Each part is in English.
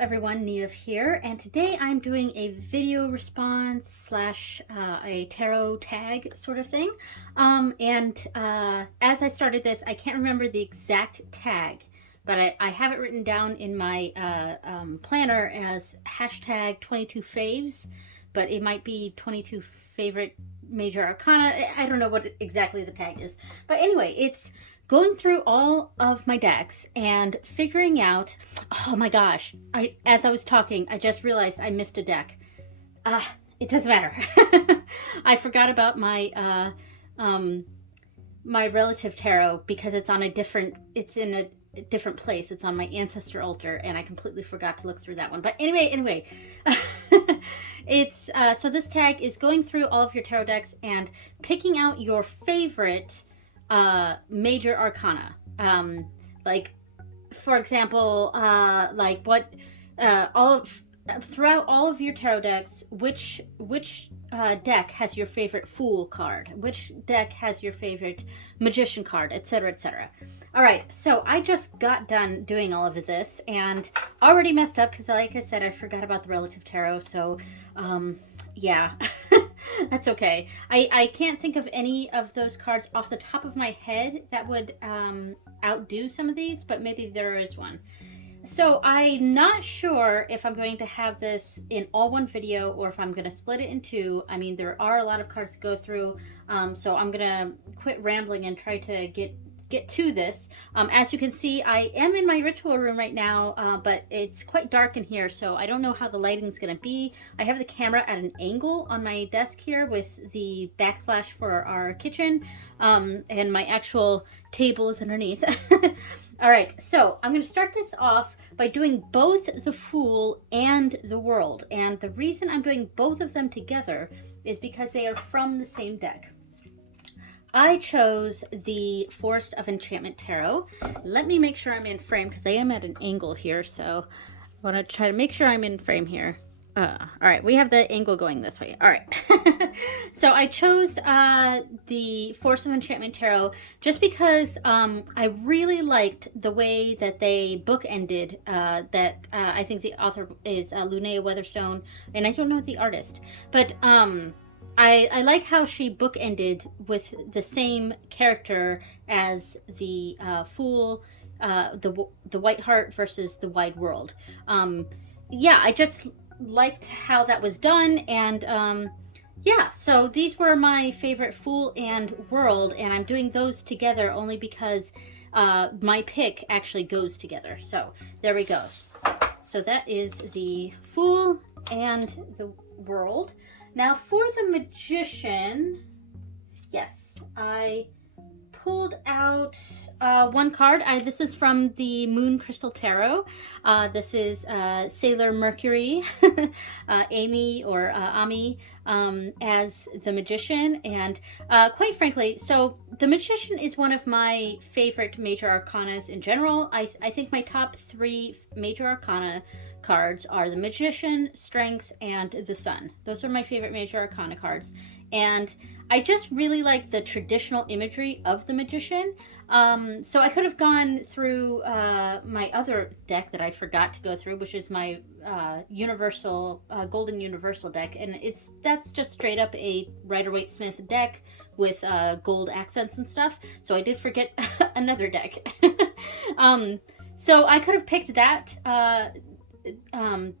everyone, Nev here, and today I'm doing a video response slash a tarot tag sort of thing. As I started this, I can't remember the exact tag, but I have it written down in my planner as hashtag 22 faves, but it might be 22 favorite major arcana. I don't know what exactly the tag is, but anyway, it's going through all of my decks and figuring out, oh my gosh, as I was talking, I just realized I missed a deck. It doesn't matter. I forgot about my my relative tarot because it's in a different place. It's on my ancestor altar, and I completely forgot to look through that one. But anyway, it's so this tag is going through all of your tarot decks and picking out your favorite major arcana. Like, for example, like what throughout all of your tarot decks, which deck has your favorite Fool card, which deck has your favorite Magician card, etc., etc. All right, so I just got done doing all of this and already messed up because, like I said, I forgot about the relative tarot. So yeah. That's okay. I can't think of any of those cards off the top of my head that would outdo some of these, but maybe there is one. So I'm not sure if I'm going to have this in all one video or if I'm going to split it in two. I mean, there are a lot of cards to go through, so I'm going to quit rambling and try to get to this. As you can see, I am in my ritual room right now, but it's quite dark in here, so I don't know how the lighting's gonna be. I have the camera at an angle on my desk here with the backsplash for our kitchen, and my actual table is underneath. All right, so I'm gonna start this off by doing both the Fool and the World, and the reason I'm doing both of them together is because they are from the same deck. I chose the Forest of Enchantment Tarot. Let me make sure I'm in frame because I am at an angle here, so I want to try to make sure I'm in frame here. All right, we have the angle going this way. All right. So I chose the Forest of Enchantment Tarot just because I really liked the way that they bookended that. I think the author is Linnea Weatherstone, and I don't know the artist, but I like how she bookended with the same character as the Fool, the White Heart versus the Wide World. Yeah, I just liked how that was done, and yeah, so these were my favorite Fool and World, and I'm doing those together only because my pick actually goes together. So there we go. So that is the Fool and the World. Now for the Magician, yes, I pulled out one card. This is from the Moon Crystal Tarot. This is Sailor Mercury, Amy or Ami, as the Magician. And quite frankly, so the Magician is one of my favorite major arcanas in general. I think my top three major arcana cards are the Magician, Strength, and the Sun. Those are my favorite major arcana cards, and I just really like the traditional imagery of the Magician. So I could have gone through my other deck that I forgot to go through, which is my Universal Golden Universal deck, and that's just straight up a Rider-Waite-Smith deck with gold accents and stuff. So I did forget another deck. So I could have picked that.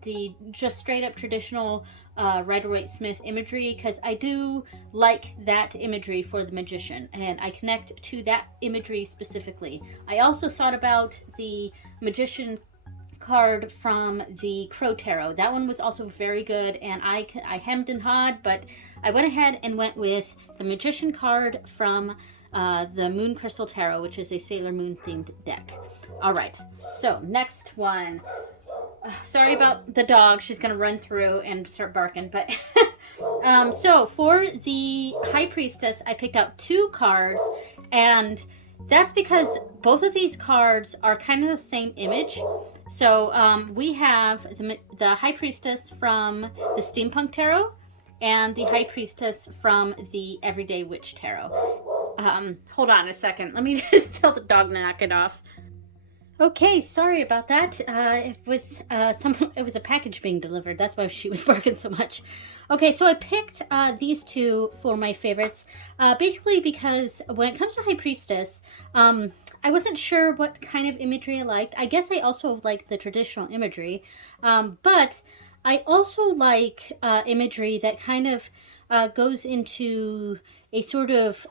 The just straight up traditional Rider-Waite-Smith imagery, because I do like that imagery for the Magician, and I connect to that imagery specifically. I also thought about the Magician card from the Crow Tarot. That one was also very good, and I hemmed and hawed, but I went ahead and went with the Magician card from the Moon Crystal Tarot, which is a Sailor Moon themed deck. All right, so next one. Sorry about the dog. She's gonna run through and start barking, but so for the High Priestess, I picked out two cards, and that's because both of these cards are kind of the same image. So we have the High Priestess from the Steampunk Tarot and the High Priestess from the Everyday Witch Tarot. Hold on a second. Let me just tell the dog to knock it off. Okay, sorry about that. It was a package being delivered. That's why she was barking so much. Okay, so I picked these two for my favorites, basically because when it comes to High Priestess, I wasn't sure what kind of imagery I liked. I guess I also like the traditional imagery, but I also like imagery that kind of goes into a sort of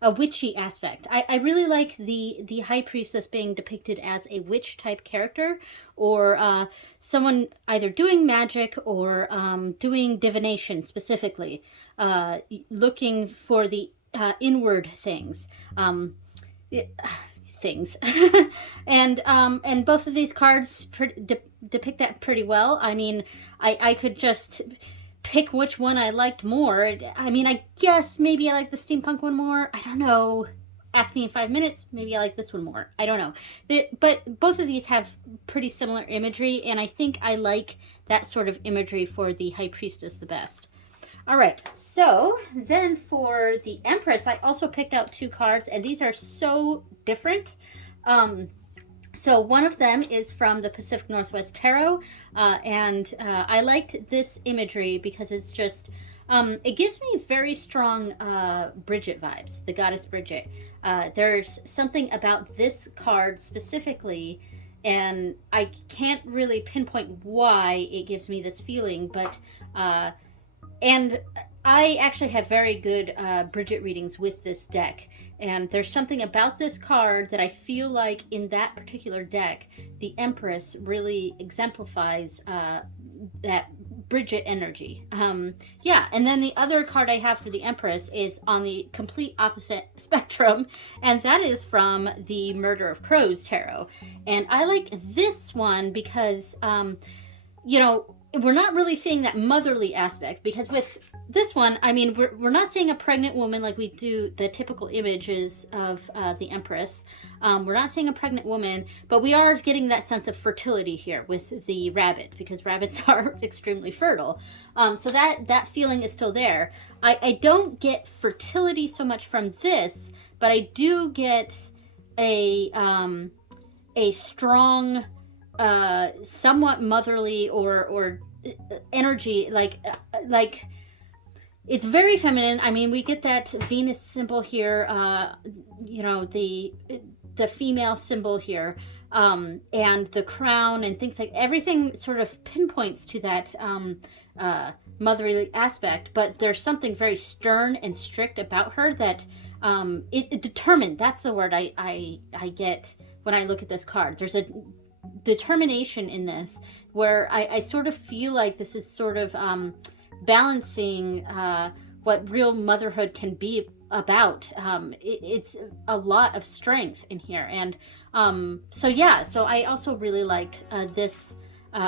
a witchy aspect. I really like the high priestess being depicted as a witch type character, or someone either doing magic or doing divination specifically, looking for the inward things. It, things and both of these cards depict that pretty well. I mean, I could just pick which one I liked more. I mean, I guess maybe I like the steampunk one more. I don't know. Ask me in 5 minutes. Maybe I like this one more. I don't know. But both of these have pretty similar imagery, and I think I like that sort of imagery for the High Priestess the best. All right, so then for the Empress, I also picked out two cards, and these are so different. So one of them is from the Pacific Northwest Tarot, and I liked this imagery because it's just, it gives me very strong Bridget vibes, the goddess Bridget. There's something about this card specifically, and I can't really pinpoint why it gives me this feeling, but and I actually have very good Bridget readings with this deck. And there's something about this card that I feel like in that particular deck, the Empress really exemplifies that Bridget energy. Yeah, and then the other card I have for the Empress is on the complete opposite spectrum, and that is from the Murder of Crows Tarot. And I like this one because, you know, we're not really seeing that motherly aspect, because with this one, I mean, we're not seeing a pregnant woman like we do the typical images of the Empress. We're not seeing a pregnant woman, but we are getting that sense of fertility here with the rabbit, because rabbits are extremely fertile. So that feeling is still there. I don't get fertility so much from this, but I do get a strong, somewhat motherly or energy, like it's very feminine. I mean, we get that Venus symbol here, you know, the female symbol here, and the crown and things like everything sort of pinpoints to that motherly aspect. But there's something very stern and strict about her that it determined. That's the word I get when I look at this card. There's a determination in this where I sort of feel like this is sort of balancing what real motherhood can be about. It's a lot of strength in here, and so yeah, so I also really liked this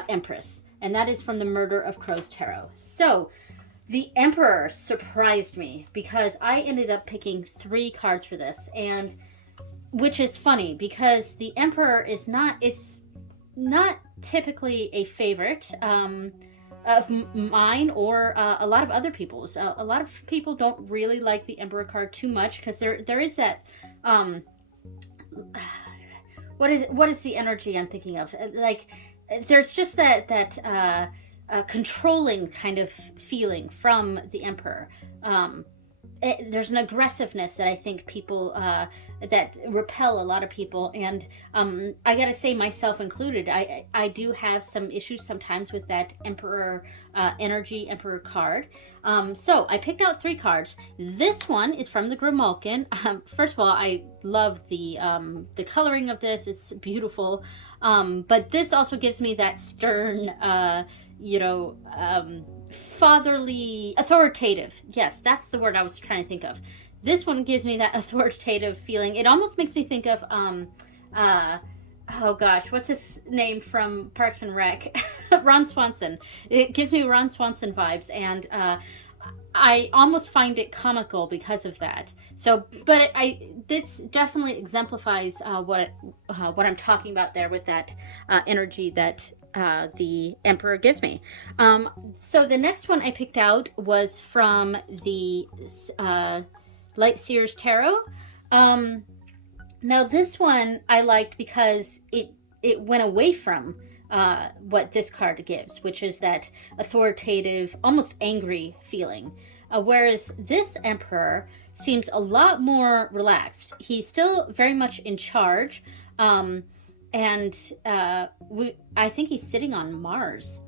Empress, and that is from the Murder of Crows Tarot. So the Emperor surprised me because I ended up picking 3 cards for this, and which is funny because the Emperor is not typically a favorite of mine or a lot of other people's. A lot of people don't really like the Emperor card too much because there is that what is the energy I'm thinking of? Like, there's just that controlling kind of feeling from the Emperor. There's an aggressiveness that I think people that repel a lot of people, and I gotta say, myself included, I do have some issues sometimes with that Emperor energy, Emperor card. So I picked out 3 cards. This one is from the Grimalkin. First of all, I love the coloring of this. It's beautiful, but this also gives me that stern, fatherly, authoritative. Yes, that's the word I was trying to think of. This one gives me that authoritative feeling. It almost makes me think of oh gosh, what's his name from Parks and Rec? Ron Swanson. It gives me Ron Swanson vibes, and I almost find it comical because of that. So, but this definitely exemplifies what I'm talking about there with that energy that the Emperor gives me. So the next one I picked out was from the Light Seers Tarot. Now this one I liked because it went away from what this card gives, which is that authoritative, almost angry feeling. Whereas this emperor seems a lot more relaxed. He's still very much in charge, and I think he's sitting on Mars.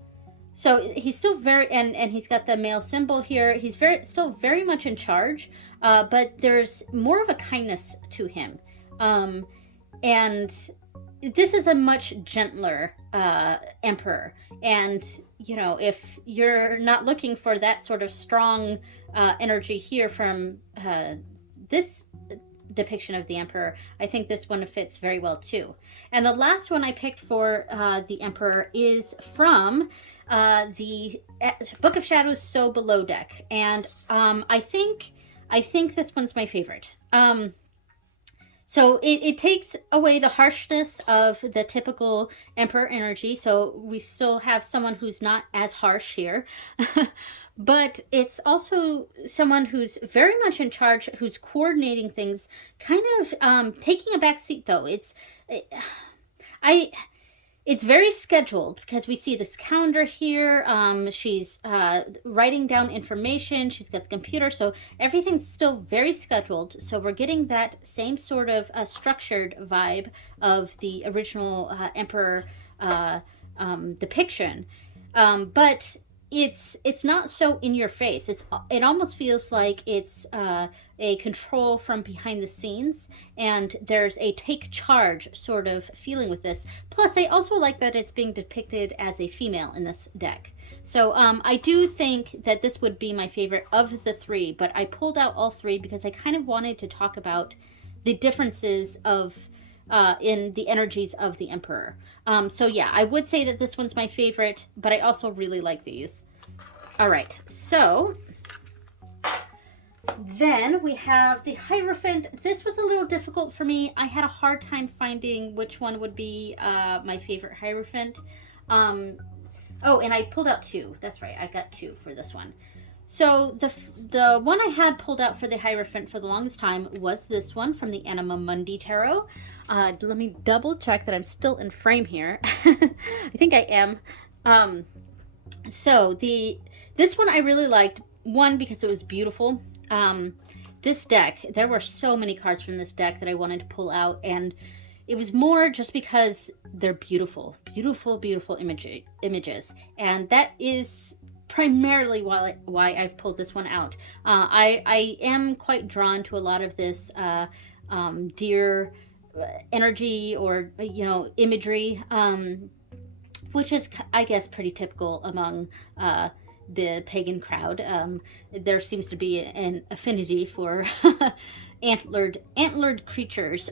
So he's still very, and he's got the male symbol here. He's still very much in charge, but there's more of a kindness to him, um, and this is a much gentler emperor. And if you're not looking for that sort of strong energy here from this depiction of the emperor, I think this one fits very well too. And the last one I picked for the emperor is from the Book of Shadows So Below deck, and I think this one's my favorite. So it takes away the harshness of the typical emperor energy. So we still have someone who's not as harsh here. But it's also someone who's very much in charge, who's coordinating things, kind of taking a back seat, though. It's very scheduled because we see this calendar here. She's writing down information. She's got the computer, so everything's still very scheduled. So we're getting that same sort of structured vibe of the original Emperor depiction, but it's not so in your face. It almost feels like it's a control from behind the scenes, and there's a take charge sort of feeling with this. Plus, I also like that it's being depicted as a female in this deck. So I do think that this would be my favorite of the three, but I pulled out all three because I kind of wanted to talk about the differences of in the energies of the Emperor. So yeah, I would say that this one's my favorite, but I also really like these. All right, so then we have the Hierophant. This was a little difficult for me. I had a hard time finding which one would be my favorite Hierophant. Oh, and I pulled out two. That's right, I got two for this one. So the one I had pulled out for the Hierophant for the longest time was this one from the Anima Mundi Tarot. Let me double check that I'm still in frame here. I think I am. So this one I really liked. One, because it was beautiful. This deck, there were so many cards from this deck that I wanted to pull out, and it was more just because they're beautiful, beautiful, beautiful images, and that is primarily why I've pulled this one out. I am quite drawn to a lot of this deer energy or imagery, which is, I guess, pretty typical among the pagan crowd. There seems to be an affinity for antlered creatures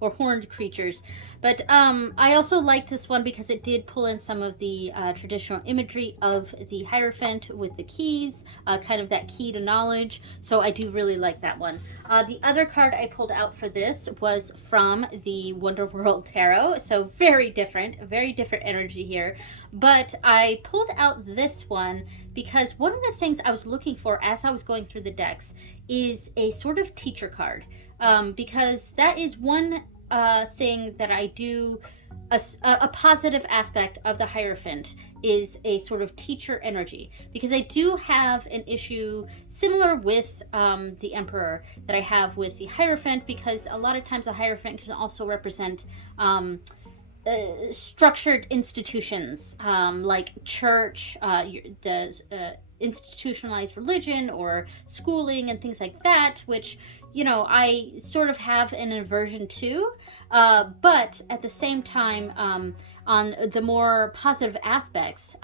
or horned creatures. But I also liked this one because it did pull in some of the traditional imagery of the Hierophant with the keys, kind of that key to knowledge. So I do really like that one. The other card I pulled out for this was from the Wonder World Tarot. So very different energy here. But I pulled out this one because one of the things I was looking for as I was going through the decks is a sort of teacher card, because that is one thing that I do. A positive aspect of the Hierophant is a sort of teacher energy, because I do have an issue similar with the Emperor that I have with the Hierophant, because a lot of times the Hierophant can also represent structured institutions, like church, the institutionalized religion or schooling and things like that, which I sort of have an aversion to, but at the same time, on the more positive aspects,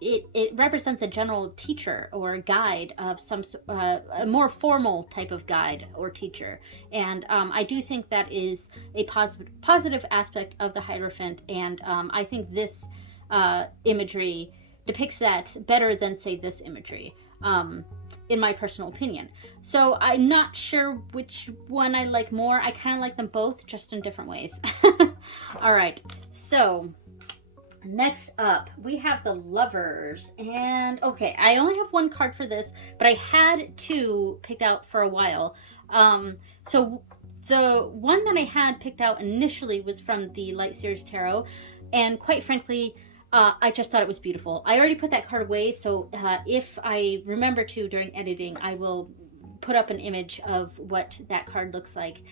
it represents a general teacher or guide of some a more formal type of guide or teacher, and I do think that is a positive aspect of the Hierophant, and I think this imagery depicts that better than, say, this imagery, in my personal opinion. So I'm not sure which one I like more. I kind of like them both, just in different ways. All right, so next up we have the Lovers, and okay, I only have one card for this, but I had two picked out for a while. So the one that I had picked out initially was from the Light Series Tarot, and quite frankly, I just thought it was beautiful. I already put that card away, so if I remember to during editing, I will put up an image of what that card looks like.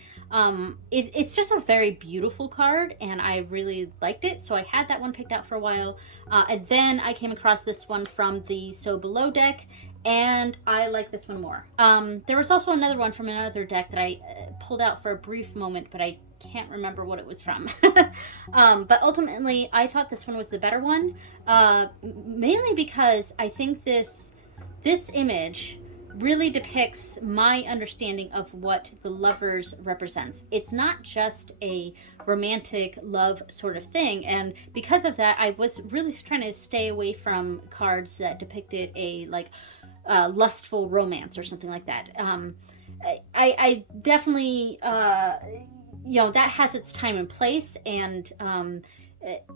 It's just a very beautiful card, and I really liked it, so I had that one picked out for a while. And then I came across this one from the So Below deck, and I like this one more. There was also another one from another deck that I pulled out for a brief moment, but I can't remember what it was from. But ultimately, I thought this one was the better one, mainly because I think this image really depicts my understanding of what the Lovers represents. It's not just a romantic love sort of thing, and because of that, I was really trying to stay away from cards that depicted a lustful romance or something like that. I definitely, that has its time and place, and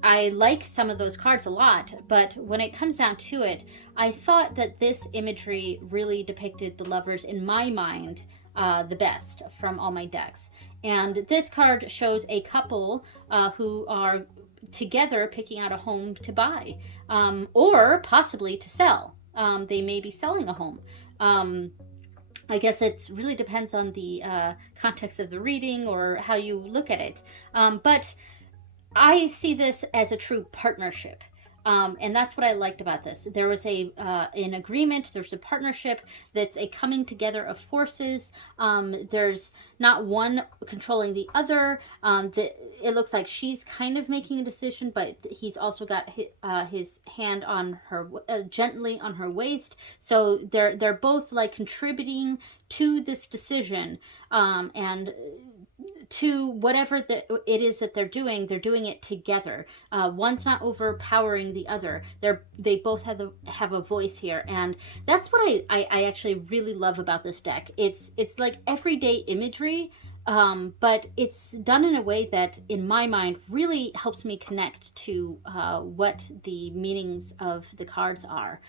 I like some of those cards a lot, but when it comes down to it, I thought that this imagery really depicted the Lovers in my mind the best from all my decks. And this card shows a couple who are together picking out a home to buy, or possibly to sell. They may be selling a home. I guess it really depends on the context of the reading or how you look at it. But I see this as a true partnership. And that's what I liked about this. There was an agreement, there's a partnership, that's a coming together of forces. There's not one controlling the other. It looks like she's kind of making a decision, but he's also got his hand on her, gently on her waist. So they're both like contributing to this decision, and to whatever it is that they're doing it together. One's not overpowering the other. They both have a voice here, and that's what I actually really love about this deck. It's like everyday imagery, but it's done in a way that, in my mind, really helps me connect to what the meanings of the cards are.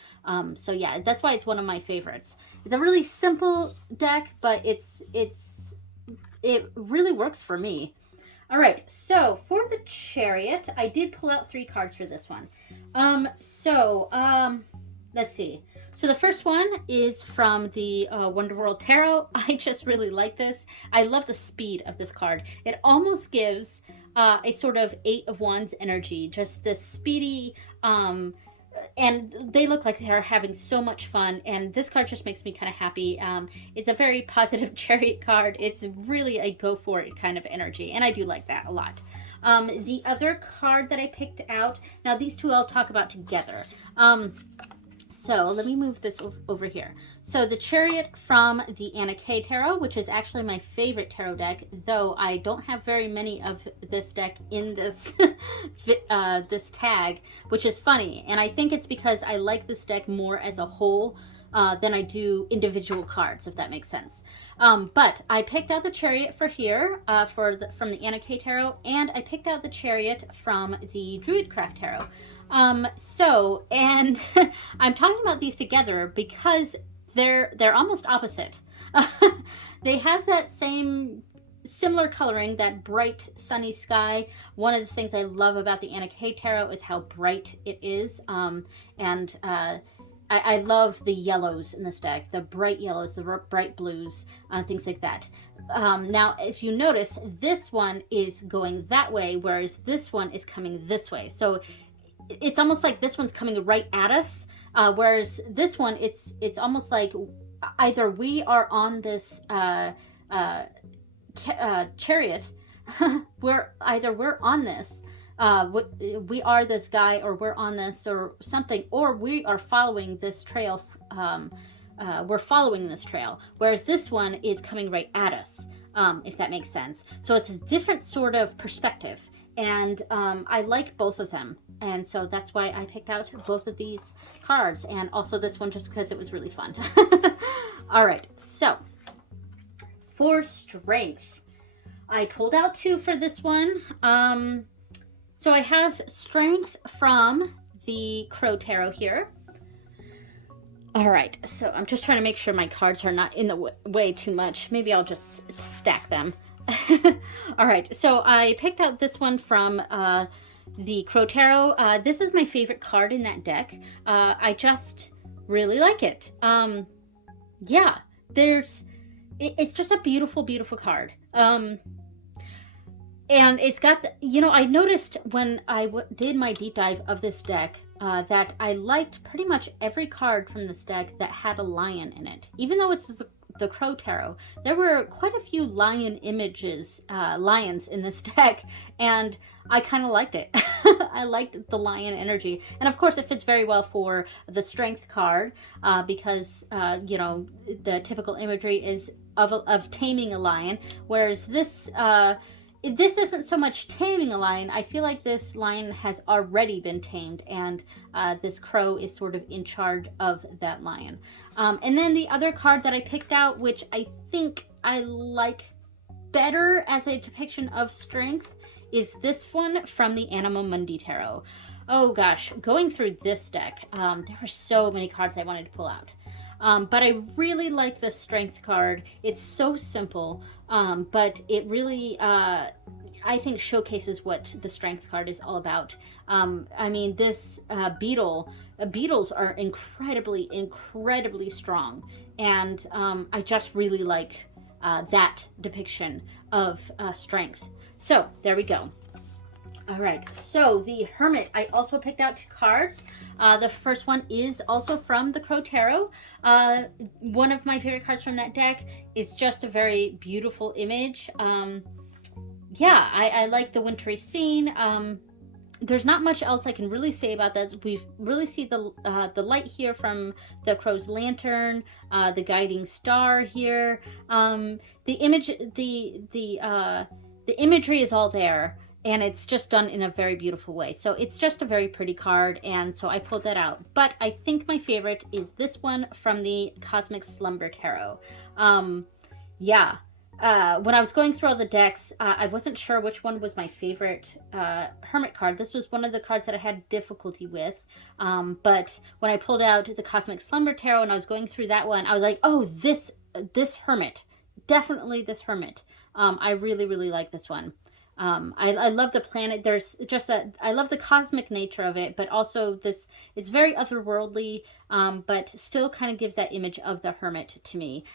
So yeah, that's why it's one of my favorites. It's a really simple deck, but it really works for me. All right, so for the Chariot, I did pull out 3 cards for this one. Let's see. So the first one is from the Wonderworld Tarot. I just really like this. I love the speed of this card. It almost gives a sort of 8 of Wands energy, just this speedy, and they look like they're having so much fun, and this card just makes me kind of happy. It's a very positive Chariot card. It's really a go for it kind of energy, and I do like that a lot. The other card that I picked out, now these two I'll talk about together. So let me move this over here. So the Chariot from the Anna K Tarot, which is actually my favorite tarot deck, though I don't have very many of this deck in this this tag, which is funny. And I think it's because I like this deck more as a whole than I do individual cards, if that makes sense. But I picked out the Chariot for here, from the Anna K Tarot, and I picked out the Chariot from the Druidcraft Tarot. And I'm talking about these together because they're almost opposite. They have that similar coloring, that bright sunny sky. One of the things I love about the Anna K Tarot is how bright it is. I love the yellows in this deck, the bright yellows, the bright blues, things like that. Now, if you notice, this one is going that way, whereas this one is coming this way. So it's almost like this one's coming right at us, whereas this one, it's almost like either we are on this chariot, we're on this, we are this guy, or we're on this or something, or we are following this trail. We're following this trail, whereas this one is coming right at us, if that makes sense. So it's a different sort of perspective, and I like both of them, and so that's why I picked out both of these cards, and also this one just because it was really fun. All right, so for strength, I pulled out 2 for this one. So I have strength from the Crow Tarot here. All right, so I'm just trying to make sure my cards are not in the way too much. Maybe I'll just stack them. All right, so I picked out this one from the Crow Tarot. This is my favorite card in that deck. I just really like it. Yeah, it's just a beautiful, beautiful card. And it's got, I noticed when I did my deep dive of this deck that I liked pretty much every card from this deck that had a lion in it. Even though it's the Crow Tarot, there were quite a few lion images, lions in this deck, and I kind of liked it. I liked the lion energy. And of course, it fits very well for the Strength card because, the typical imagery is of taming a lion, whereas this isn't so much taming a lion. I feel like this lion has already been tamed, and this crow is sort of in charge of that lion. And then the other card that I picked out, which I think I like better as a depiction of strength, is this one from the Anima Mundi Tarot. Oh gosh, going through this deck, there were so many cards I wanted to pull out. But I really like the strength card. It's so simple, but it really, I think, showcases what the strength card is all about. I mean, this beetles are incredibly, incredibly strong, and I just really like that depiction of strength. So there we go. All right, so the Hermit, I also picked out 2 cards. The first one is also from the Crow Tarot. One of my favorite cards from that deck is just a very beautiful image. Yeah, I like the wintry scene. There's not much else I can really say about that. We really see the light here from the crow's lantern, the guiding star here. The imagery is all there. And it's just done in a very beautiful way. So it's just a very pretty card, and so I pulled that out. But I think my favorite is this one from the Cosmic Slumber Tarot. Yeah. When I was going through all the decks, I wasn't sure which one was my favorite Hermit card. This was one of the cards that I had difficulty with. But when I pulled out the Cosmic Slumber Tarot and I was going through that one, I was like, oh, this Hermit. Definitely this Hermit. I really, really like this one. I love the planet. There's just I love the cosmic nature of it, but also it's very otherworldly, but still kind of gives that image of the hermit to me.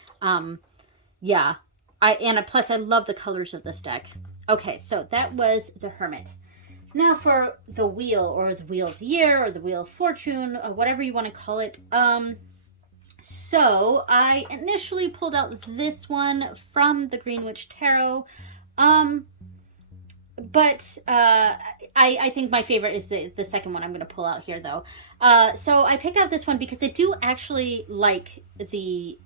Yeah, plus I love the colors of this deck. Okay, so that was the Hermit. Now for the Wheel, or the Wheel of the Year, or the Wheel of Fortune, or whatever you want to call it. So I initially pulled out this one from the Green Witch Tarot. But I think my favorite is the second one I'm going to pull out here, though. So I picked out this one because I do actually like the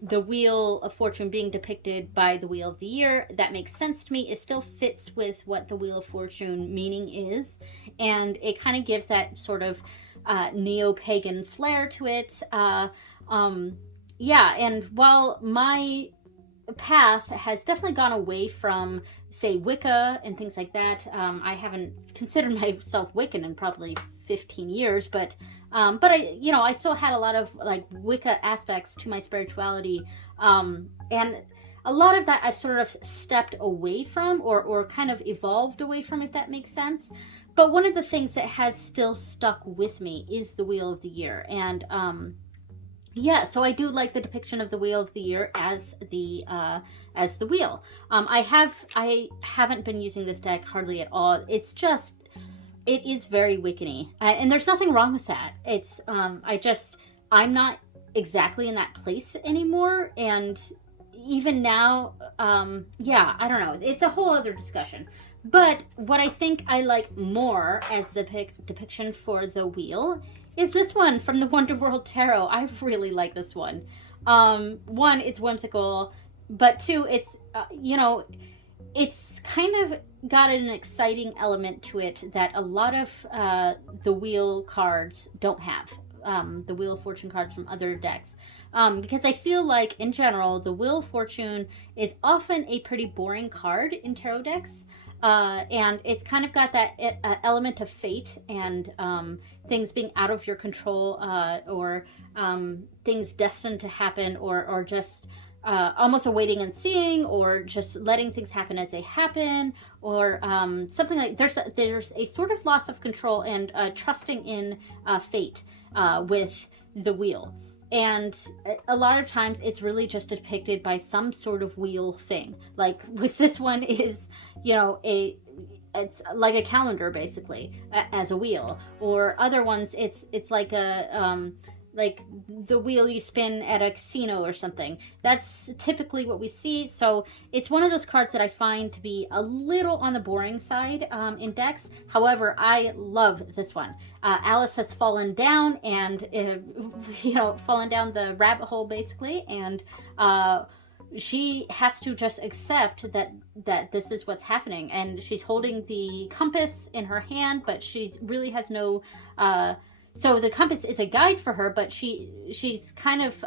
Wheel of Fortune being depicted by the Wheel of the Year. That makes sense to me. It still fits with what the Wheel of Fortune meaning is, and it kind of gives that sort of neo-pagan flair to it. Yeah, and while my path has definitely gone away from, say, Wicca and things like that. I haven't considered myself Wiccan in probably 15 years, but I still had a lot of like Wicca aspects to my spirituality, and a lot of that I've sort of stepped away from, or kind of evolved away from, if that makes sense. But one of the things that has still stuck with me is the Wheel of the Year, and yeah, so I do like the depiction of the Wheel of the Year as the wheel. I haven't been using this deck hardly at all. It is very Wiccan-y, and there's nothing wrong with that. It's I'm not exactly in that place anymore, and even now, yeah, I don't know. It's a whole other discussion. But what I think I like more as the depiction for the wheel is this one from the Wonderworld Tarot. I really like this one. One, it's whimsical, but 2, it's it's kind of got an exciting element to it that a lot of the wheel cards don't have. The Wheel of Fortune cards from other decks. Because I feel like, in general, the Wheel of Fortune is often a pretty boring card in tarot decks. And it's kind of got that element of fate and things being out of your control, or things destined to happen, or just almost a waiting and seeing, or just letting things happen as they happen, or something like there's a sort of loss of control and trusting in fate with the wheel. And a lot of times it's really just depicted by some sort of wheel thing. Like with this one is, you know, it's like a calendar basically as a wheel, or other ones it's like the wheel you spin at a casino or something. That's typically what we see. So it's one of those cards that I find to be a little on the boring side in decks. However, I love this one. Alice has fallen down and, fallen down the rabbit hole basically. And she has to just accept that this is what's happening. And she's holding the compass in her hand, but she really has no... So the compass is a guide for her, but she's kind of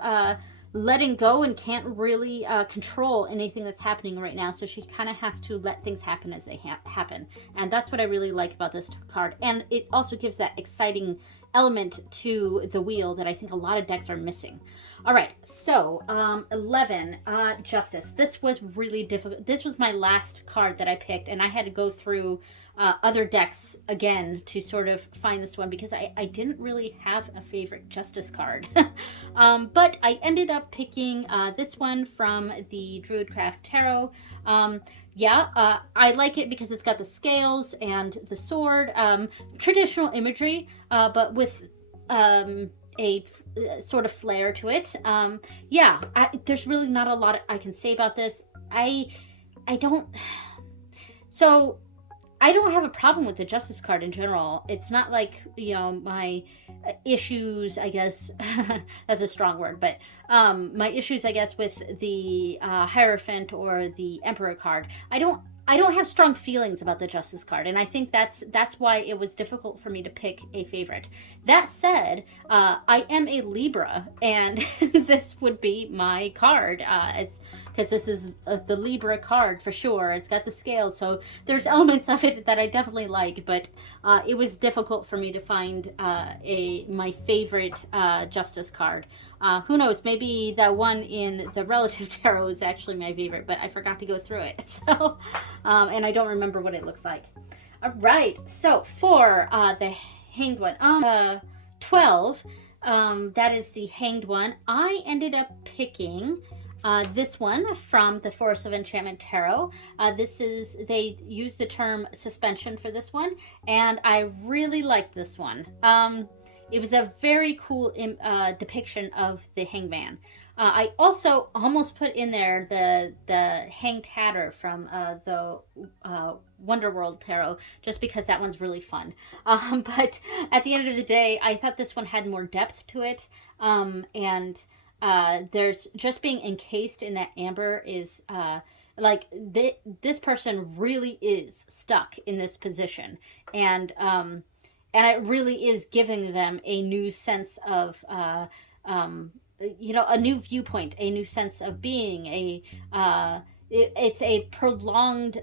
letting go and can't really control anything that's happening right now. So she kind of has to let things happen as they happen. And that's what I really like about this card. And it also gives that exciting element to the wheel that I think a lot of decks are missing. All right, so 11, Justice. This was really difficult. This was my last card that I picked, and I had to go through other decks again to sort of find this one because I didn't really have a favorite Justice card. But I ended up picking this one from the Druidcraft Tarot. I like it because it's got the scales and the sword, traditional imagery, but with a sort of flair to it. There's really not a lot I can say about this. I don't have a problem with the Justice card in general. It's not like, my issues, I guess, that's a strong word, but my issues, I guess, with the Hierophant or the Emperor card. I don't have strong feelings about the Justice card, and I think that's why it was difficult for me to pick a favorite. That said, I am a Libra, and this would be my card. Because this is the Libra card for sure. It's got the scales, so there's elements of it that I definitely like, but it was difficult for me to find my favorite Justice card. Who knows, maybe that one in the Relative Tarot is actually my favorite, but I forgot to go through it, so, and I don't remember what it looks like. All right, so for the Hanged one, 12, that is the Hanged one. I ended up picking this one from the Force of Enchantment Tarot. They use the term suspension for this one, and I really like this one. It was a very cool depiction of the Hangman. I also almost put in there the Hanged Hatter from the Wonderworld Tarot, just because that one's really fun. But at the end of the day, I thought this one had more depth to it, and there's just being encased in that amber is this person really is stuck in this position, and it really is giving them a new sense of a new viewpoint, a new sense of being. It's a prolonged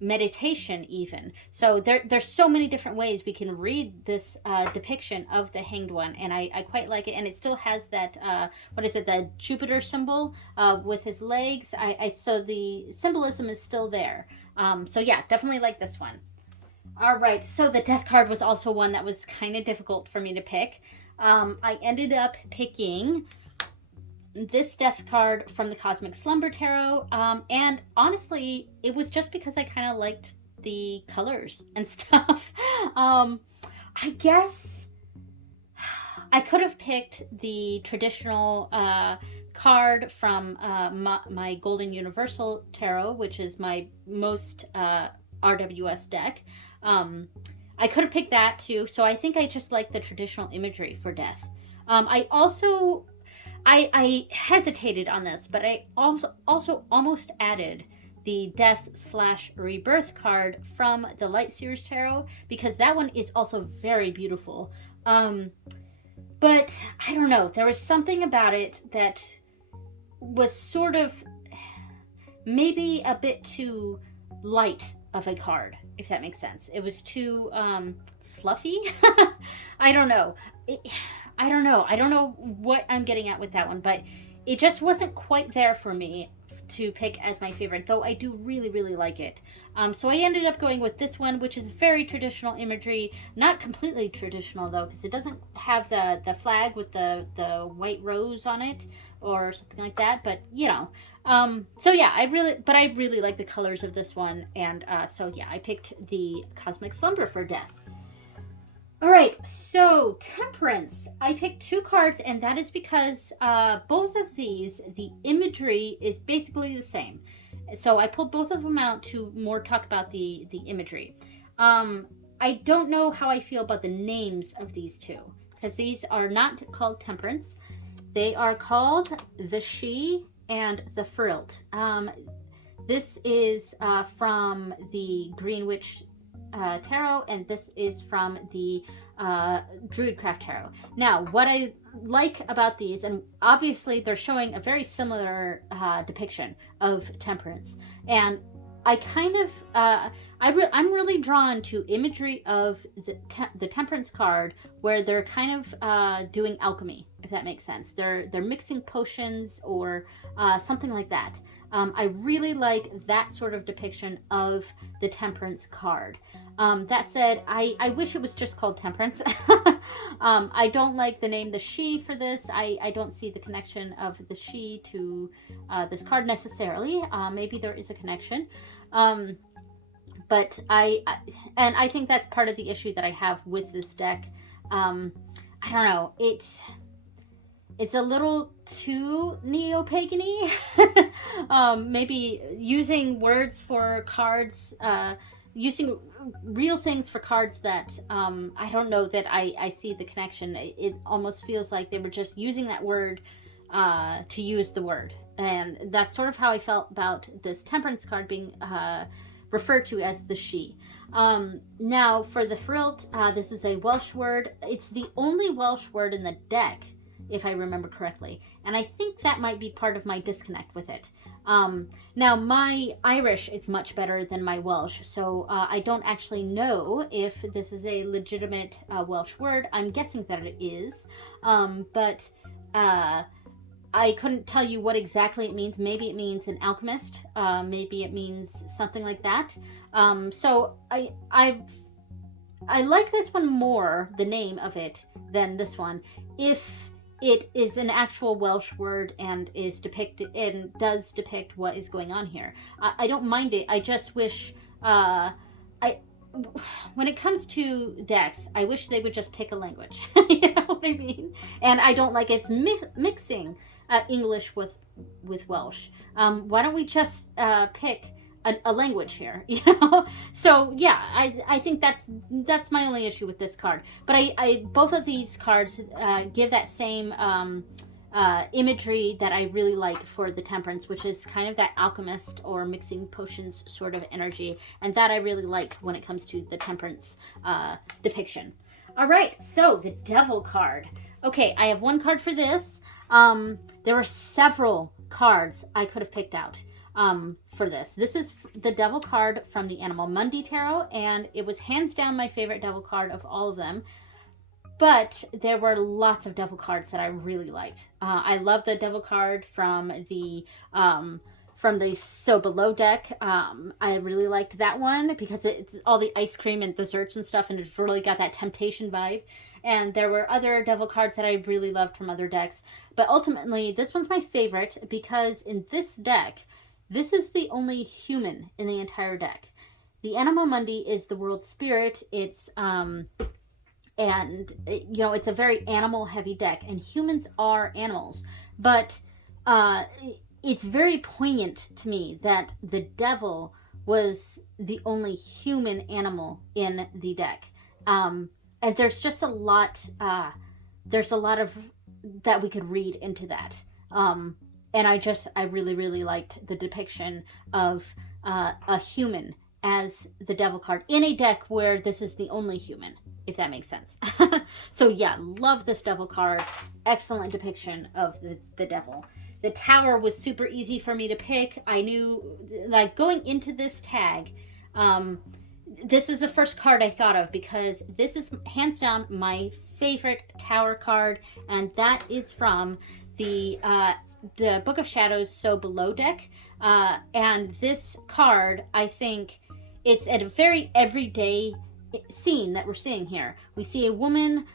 meditation even. So there's so many different ways we can read this depiction of the Hanged one, and I quite like it. And it still has that, the Jupiter symbol with his legs. So the symbolism is still there. Definitely like this one. All right, so the Death card was also one that was kind of difficult for me to pick. I ended up picking this Death card from the Cosmic Slumber Tarot, and honestly, it was just because I kind of liked the colors and stuff. I guess I could have picked the traditional card from my Golden Universal Tarot, which is my most RWS deck. I could have picked that too, so I think I just like the traditional imagery for Death. I hesitated on this, but I also almost added the Death/Rebirth card from the Light Seers Tarot, because that one is also very beautiful. But I don't know, there was something about it that was sort of maybe a bit too light of a card, if that makes sense. It was too fluffy. I don't know. I don't know what I'm getting at with that one, but it just wasn't quite there for me to pick as my favorite, though I do really, really like it. So I ended up going with this one, which is very traditional imagery. Not completely traditional, though, because it doesn't have the flag with the white rose on it or something like that, but, you know. So yeah, I really like the colors of this one, and so yeah, I picked the Cosmic Slumber for Death. All right, so Temperance. I picked 2 cards, and that is because both of these, the imagery is basically the same. So I pulled both of them out to more talk about the imagery. I don't know how I feel about the names of these 2, because these are not called Temperance. They are called the She and the Frilt. This is from the Green Witch Tarot, and this is from the Druidcraft Tarot. Now, what I like about these, and obviously they're showing a very similar depiction of temperance, and I kind of I'm really drawn to imagery of the temperance card where they're kind of doing alchemy, if that makes sense. They're mixing potions or something like that. I really like that sort of depiction of the temperance card. That said, I wish it was just called Temperance. I don't like the name the She for this. I don't see the connection of the She to this card necessarily. Maybe there is a connection. But I think that's part of the issue that I have with this deck. I don't know. It's a little too neo-pagany. Maybe using words for cards, using real things for cards that I don't know that I see the connection. It almost feels like they were just using that word to use the word. And that's sort of how I felt about this temperance card being referred to as the She. Now, for the Frilt, this is a Welsh word. It's the only Welsh word in the deck, if I remember correctly. And I think that might be part of my disconnect with it. Now, my Irish is much better than my Welsh, so I don't actually know if this is a legitimate Welsh word. I'm guessing that it is, but I couldn't tell you what exactly it means. Maybe it means an alchemist. Maybe it means something like that. So I like this one more, the name of it, than this one, if it is an actual Welsh word and is depicted and does depict what is going on here. I don't mind it. I just wish when it comes to decks, I wish they would just pick a language. You know what I mean? And I don't like it's mixing English with Welsh. Why don't we just pick a language here, you know? So yeah, I think that's my only issue with this card. But I both of these cards give that same imagery that I really like for the temperance, which is kind of that alchemist or mixing potions sort of energy, and that I really like when it comes to the temperance depiction. All right, so the devil card. Okay, I have one card for this. There were several cards I could have picked out for this. This is the devil card from the Animal Mundi Tarot, and it was hands down my favorite devil card of all of them. But there were lots of devil cards that I really liked. I love the devil card from the So Below deck. I really liked that one because it's all the ice cream and desserts and stuff, and it's really got that temptation vibe. And there were other devil cards that I really loved from other decks. But ultimately, this one's my favorite because in this deck, this is the only human in the entire deck. The Animal Mundi is the world spirit. It's and you know, it's a very animal heavy deck, and humans are animals, but it's very poignant to me that the devil was the only human animal in the deck. And there's just a lot of that we could read into that. And I really liked the depiction of a human as the devil card in a deck where this is the only human, if that makes sense. So yeah, love this devil card. Excellent depiction of the devil. The tower was super easy for me to pick. I knew, like, going into this tag, this is the first card I thought of because this is hands down my favorite tower card, and that is from the the Book of Shadows So Below deck, and this card, I think it's at a very everyday scene that we're seeing here. We see a woman,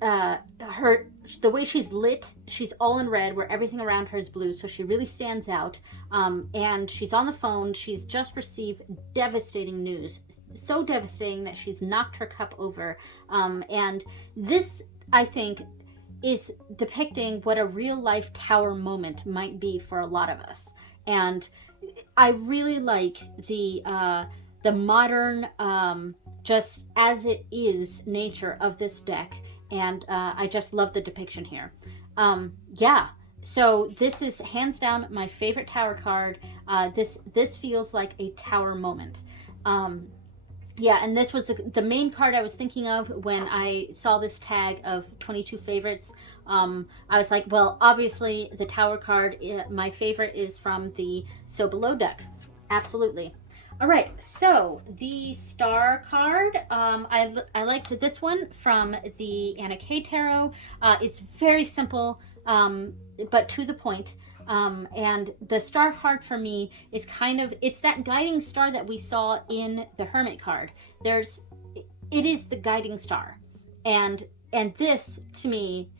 the way she's lit, she's all in red where everything around her is blue, so she really stands out. And she's on the phone. She's just received devastating news, so devastating that she's knocked her cup over. And this, I think, is depicting what a real life tower moment might be for a lot of us. And I really like the modern, just as it is nature of this deck. And I just love the depiction here. Yeah, so this is hands down my favorite tower card. This feels like a tower moment. Yeah, and this was the main card I was thinking of when I saw this tag of 22 favorites. I was like, well, obviously the tower card, my favorite is from the So Below deck. Absolutely. All right, so the star card, I liked this one from the Anna K Tarot. It's very simple, but to the point. And the star card for me is it's that guiding star that we saw in the Hermit card. It is the guiding star. And this, to me,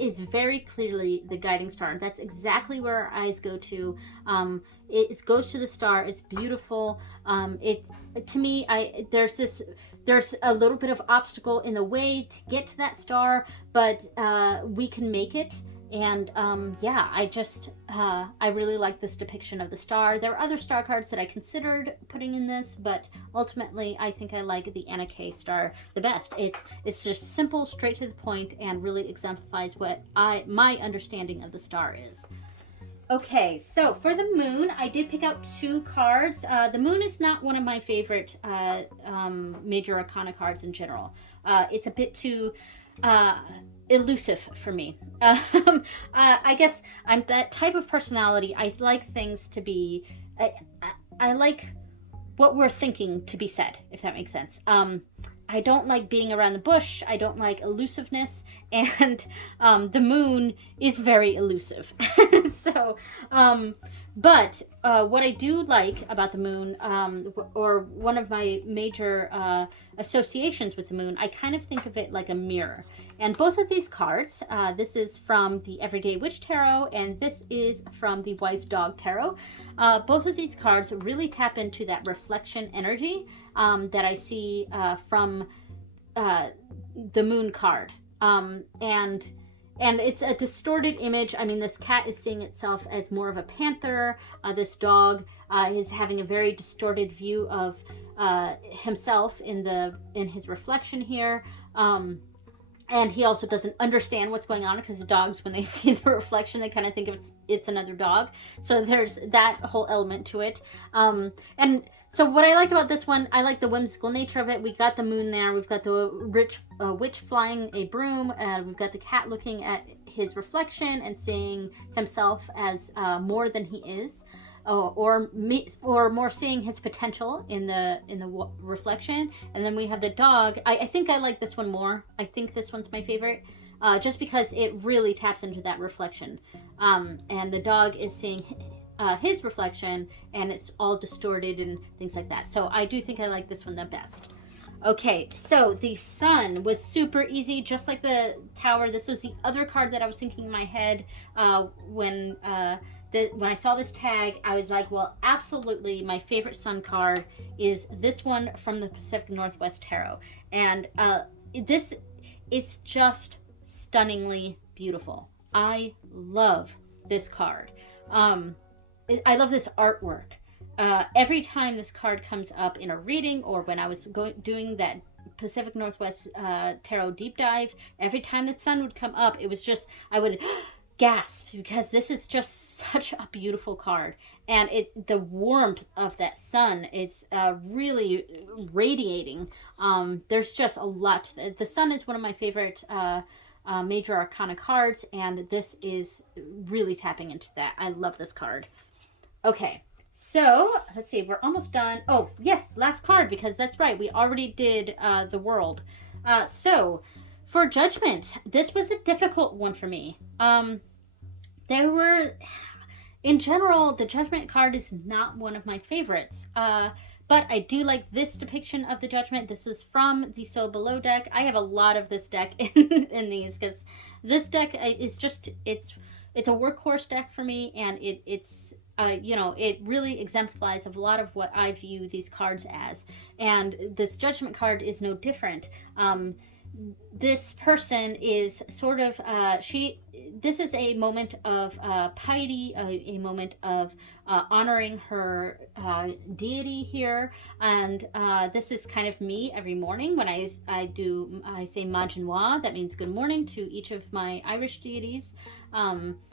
is very clearly the guiding star. That's exactly where our eyes go to. It goes to the star. It's beautiful. To me, there's a little bit of obstacle in the way to get to that star, but we can make it. And yeah, I really like this depiction of the star. There are other star cards that I considered putting in this, but ultimately I think I like the Anna K star the best. It's just simple, straight to the point, and really exemplifies what my understanding of the star is. Okay, so for the moon, I did pick out 2 cards. The moon is not one of my favorite major arcana cards in general. It's a bit too elusive for me. I guess I'm that type of personality. I like things to be, I like what we're thinking to be said, if that makes sense. I don't like being around the bush. I don't like elusiveness, and the moon is very elusive. So, but what I do like about the moon, or one of my major associations with the moon, I kind of think of it like a mirror. And both of these cards, this is from the Everyday Witch Tarot, and this is from the Wise Dog Tarot. Both of these cards really tap into that reflection energy that I see from the moon card. And it's a distorted image. I mean, this cat is seeing itself as more of a panther. This dog is having a very distorted view of himself in his reflection here. And he also doesn't understand what's going on, because the dogs, when they see the reflection, they kind of think it's another dog. So there's that whole element to it. And so what I liked about this one, I like the whimsical nature of it. We got the moon there. We've got the witch flying a broom. We've got the cat looking at his reflection and seeing himself as more than he is. Or more seeing his potential in the reflection. And then we have the dog. I think I like this one more. I think this one's my favorite, just because it really taps into that reflection. And the dog is seeing his reflection, and it's all distorted and things like that. So I do think I like this one the best. Okay, so the sun was super easy, just like the tower. This was the other card that I was thinking in my head when I saw this tag. I was like, well, absolutely, my favorite sun card is this one from the Pacific Northwest Tarot. And it's just stunningly beautiful. I love this card. I love this artwork. Every time this card comes up in a reading, or when I was doing that Pacific Northwest Tarot deep dive, every time the sun would come up, it was just, I would gasp, because this is just such a beautiful card. And the warmth of that sun is really radiating. There's just a lot. The sun is one of my favorite major arcana cards, and this is really tapping into that. I love this card. Okay, so let's see, we're almost done. Oh yes, last card, because that's right, we already did the world. So for Judgment, this was a difficult one for me. there were, in general, the Judgment card is not one of my favorites. But I do like this depiction of the Judgment. This is from the So Below deck. I have a lot of this deck in these, because this deck is just, it's a workhorse deck for me, and it's it really exemplifies of a lot of what I view these cards as. And this Judgment card is no different. This person is sort of this is a moment of piety, a moment of honoring her deity here. And this is kind of me every morning when I say Majinwa. That means good morning to each of my Irish deities.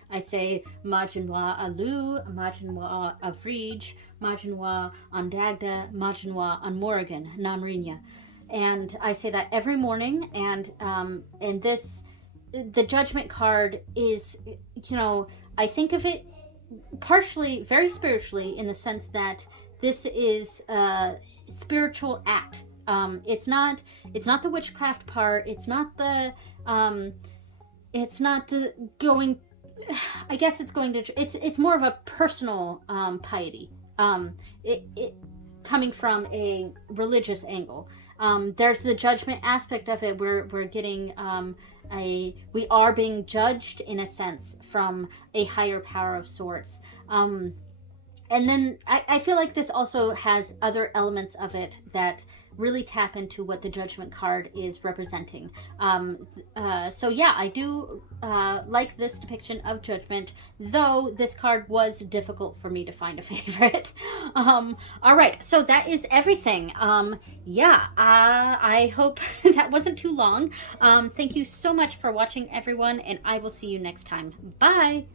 I say Majinwa Alu, Majinwa Avrij, Majinwa Andagda, Majinwa Anmorrigan, Namrinya. And I say that every morning. And this, the Judgment card is, I think of it partially very spiritually, in the sense that this is a spiritual act. It's not the witchcraft part. It's not the going. I guess it's going to. It's more of a personal piety. It coming from a religious angle. There's the judgment aspect of it. We're getting we are being judged, in a sense, from a higher power of sorts. And then I feel like this also has other elements of it that really tap into what the Judgment card is representing. So yeah, I do like this depiction of Judgment, though this card was difficult for me to find a favorite. All right, so that is everything. I hope that wasn't too long. Thank you so much for watching, everyone, and I will see you next time. Bye!